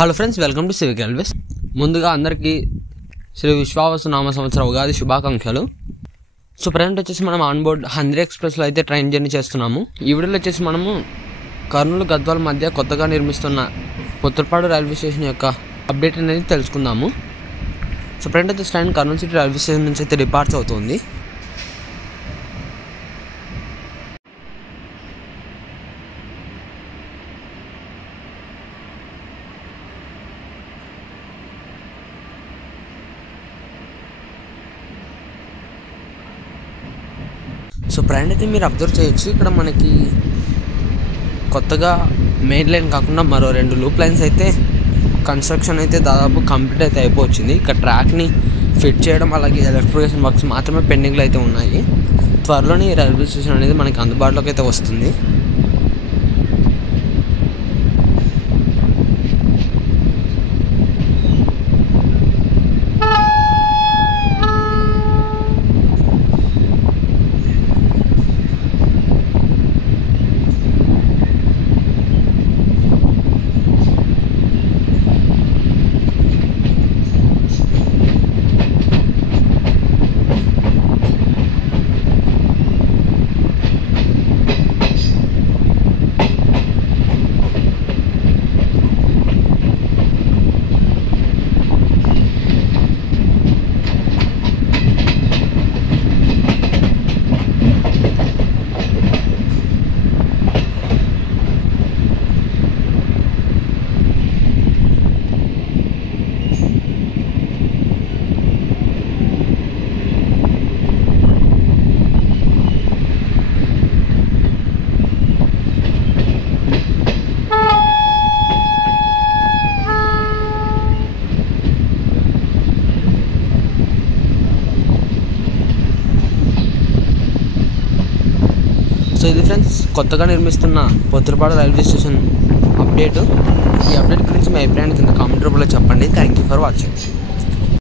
Hello friends, welcome to civic railways. ముందుగా అందరికీ శ్రీ విశ్వావసు నామ సంవత్సర ఉగాది శుభాకాంక్షలు. సో ప్రజెంట్ వచ్చేసి మనం ఆన్ బోర్డ్ హంద్రీ ఎక్స్ప్రెస్లో అయితే ట్రైన్ జర్నీ చేస్తున్నాము. ఈ వీడియోలో వచ్చేసి మనము కర్నూలు గద్వాల మధ్య కొత్తగా నిర్మిస్తున్న పొత్తులపాడు రైల్వే స్టేషన్ యొక్క అప్డేట్ అనేది తెలుసుకుందాము. సో ప్రజెంట్ వచ్చేసి train Kurnool city railway station నుంచి అయితే డిపార్చ్ అవుతుంది. సో ప్రయాణం అయితే మీరు అబ్జర్వ్ చేయొచ్చు. ఇక్కడ మనకి కొత్తగా మెయిన్ లైన్ కాకుండా మరో 2 లూప్ లైన్స్ అయితే కన్స్ట్రక్షన్ అయితే దాదాపు కంప్లీట్ అయితే అయిపోవచ్చింది. ఇక్కడ ట్రాక్ని ఫిట్ చేయడం అలాగే ఎలక్ట్రిఫికేషన్ వర్క్స్ మాత్రమే పెండింగ్లో అయితే ఉన్నాయి. త్వరలోనే ఈ రైల్వే స్టేషన్ అనేది మనకి అందుబాటులోకి అయితే వస్తుంది. సో ఇది ఫ్రెండ్స్ కొత్తగా నిర్మిస్తున్న పొత్తులపాడు రైల్వే స్టేషన్ అప్డేట్. ఈ అప్డేట్ గురించి మీ అభిప్రాయాన్ని కింద కామెంట్ రూపంలో చెప్పండి. Thank you for watching.